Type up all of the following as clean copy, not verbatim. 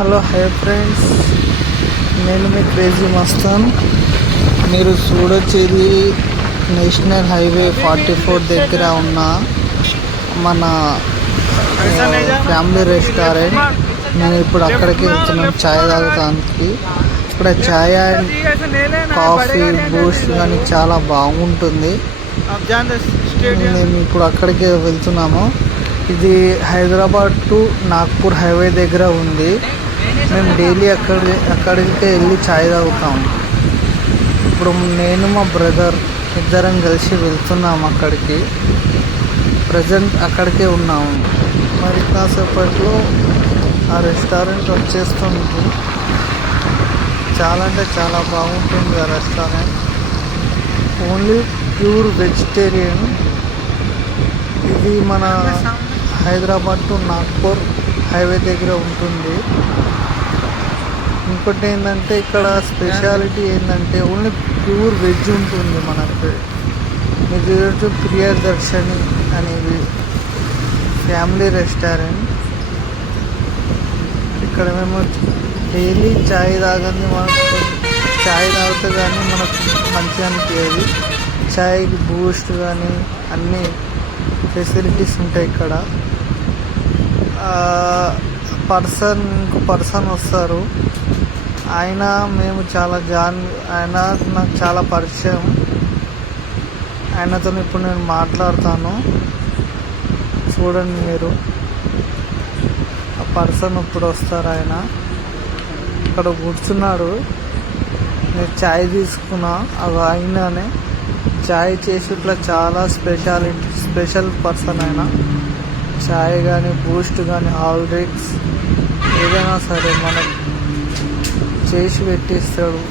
Hello hi friends, నేను మీ crazy Mastan. మీరు చూడొచ్చేది national highway 44 దగ్గర ఉన్న మన ఫ్యామిలీ రెస్టారెంట్. నేను ఇప్పుడు అక్కడికి వెళ్తున్నాను ఛాయ్ తాగడానికి. ఇక్కడ ఛాయ్ అండ్ కాఫీ, బూస్ట్ కానీ చాలా బాగుంటుంది. మేము ఇప్పుడు అక్కడికి వెళ్తున్నాము. ఇది హైదరాబాద్ టు నాగ్పూర్ హైవే దగ్గర ఉంది. మేము డైలీ అక్కడికే వెళ్ళి ఛాయ్ తాగుతాం. ఇప్పుడు నేను మా బ్రదర్ ఇద్దరం కలిసి వెళ్తున్నాము అక్కడికి. ప్రజెంట్ అక్కడికే ఉన్నాము. మరి కాసేపట్లో ఆ రెస్టారెంట్ వచ్చేస్తుంది. చాలా అంటే చాలా బాగుంటుంది ఆ రెస్టారెంట్. Only pure vegetarian. ఇది మన హైదరాబాద్ టు నాగ్పూర్ హైవే దగ్గర ఉంటుంది. ఇంకోటి ఏంటంటే ఇక్కడ స్పెషాలిటీ ఏంటంటే ఓన్లీ ప్యూర్ వెజ్ ఉంటుంది. మనకు మీరు చూడొచ్చు ప్రియదర్శిని అనేది ఫ్యామిలీ రెస్టారెంట్. ఇక్కడ మేము డైలీ ఛాయ్ మనకు ఛాయ్ తాగితే కానీ మనకు మంచిగా అనిపించేది. ఛాయ్కి బూస్ట్ కానీ అన్నీ ఫెసిలిటీస్ ఉంటాయి ఇక్కడ. ఇంకో పర్సన్ వస్తారు. ఆయన నాకు చాలా పరిచయం. ఆయనతో ఇప్పుడు నేను మాట్లాడతాను. చూడండి మీరు. ఆ పర్సన్ ఇప్పుడు వస్తారు. ఆయన ఇక్కడ కూర్చున్నాడు. నేను ఛాయ్ తీసుకున్నా. అవి ఆయననే ఛాయ్ చేసి ఇట్లా చాలా స్పెషల్ పర్సన్ ఆయన. ఛాయ్ కానీ బూస్ట్ కానీ హార్లిక్స్ ఏదైనా సరే మనకు చేసి పెట్టిస్తాడు.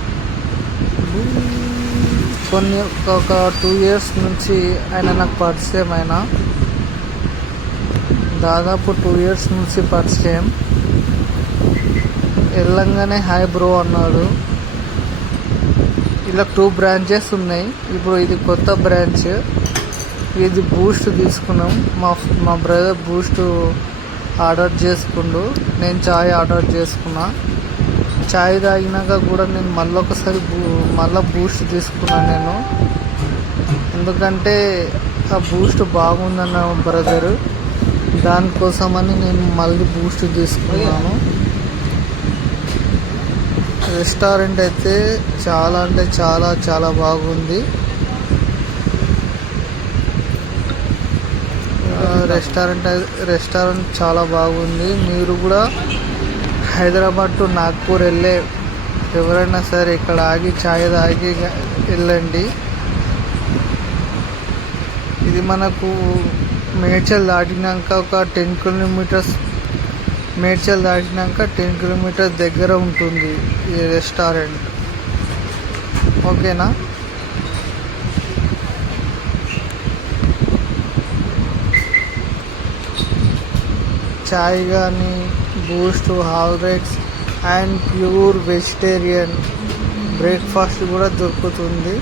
ఒక 2 years నుంచి ఆయన నాకు పరిచయం. దాదాపు 2 years నుంచి పరిచయం. వెళ్ళంగానే హాయ్ బ్రో అన్నాడు. ఇలా 2 branches ఉన్నాయి. ఇప్పుడు ఇది కొత్త బ్రాంచ్. ఇది బూస్ట్ తీసుకున్నాం. మా బ్రదర్ బూస్ట్ ఆర్డర్ చేసుకుండు. నేను ఛాయ్ ఆర్డర్ చేసుకున్నా. ఛాయ్ తాగినాక కూడా నేను మళ్ళీ బూస్ట్ తీసుకున్నాను నేను. ఎందుకంటే ఆ బూస్ట్ బాగుందన్న బ్రదరు, దానికోసమని నేను మళ్ళీ బూస్ట్ తీసుకున్నాను. రెస్టారెంట్ అయితే చాలా అంటే చాలా చాలా బాగుంది. రెస్టారెంట్ చాలా బాగుంది. మీరు కూడా హైదరాబాద్ టు నాగ్పూర్ వెళ్ళే ఎవరైనా సరే ఇక్కడ ఆగి ఛాయ్ తాగి వెళ్ళండి. ఇది మనకు మేడ్చల్ దాటినాక ఒక 10 kilometers దగ్గర ఉంటుంది ఈ రెస్టారెంట్. ఓకేనా? ఛాయ్ కానీ Boost, Horlicks and pure vegetarian breakfast కూడా దొరుకుతుంది.